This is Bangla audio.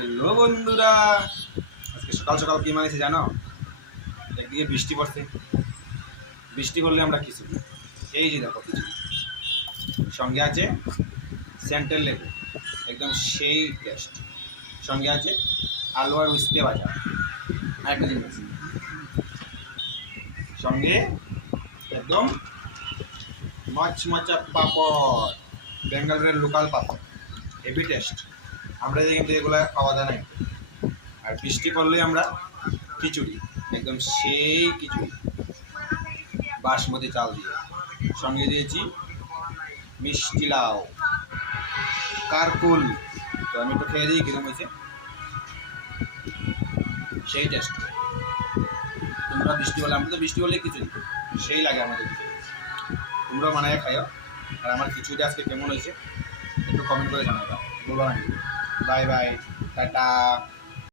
হ্যালো বন্ধুরা, আজকে সকাল সকাল কি মানেছে জানো? একদিকে বৃষ্টি পড়ছে, বৃষ্টি পড়লে আমরা কিছু এই যে দেখো কিছু সঙ্গে আছে সেন্ট্রাল লেবু, একদম সেই টেস্ট। সঙ্গে আছে আলু আর উস্তে ভাজা, আর একটা জিনিস সঙ্গে একদম মচমচা পাপড়, বেঙ্গলের লোকাল পাপড়, হেভি টেস্ট। আমরা কিন্তু এগুলো খাওয়া যায় না। আর বৃষ্টি পড়লে আমরা খিচুড়ি, একদম সেই খিচুড়ি বাসমতি চাল দিয়ে, সঙ্গে দিয়েছি মিষ্টি লাউ, কারকুল। তো আমি একটু খেয়ে দিই কিরকম হয়েছে, সেই টেস্ট। তোমরা বৃষ্টি বলে, আমরা তো বৃষ্টি বললে খিচুড়ি সেই লাগে আমাদের খিচুড়ি। তোমরাও বানায় খাইও। আর আমার খিচুড়িটা আজকে কেমন হয়েছে একটু কমেন্ট করে জানাও, বলবো না। Bye bye, tata.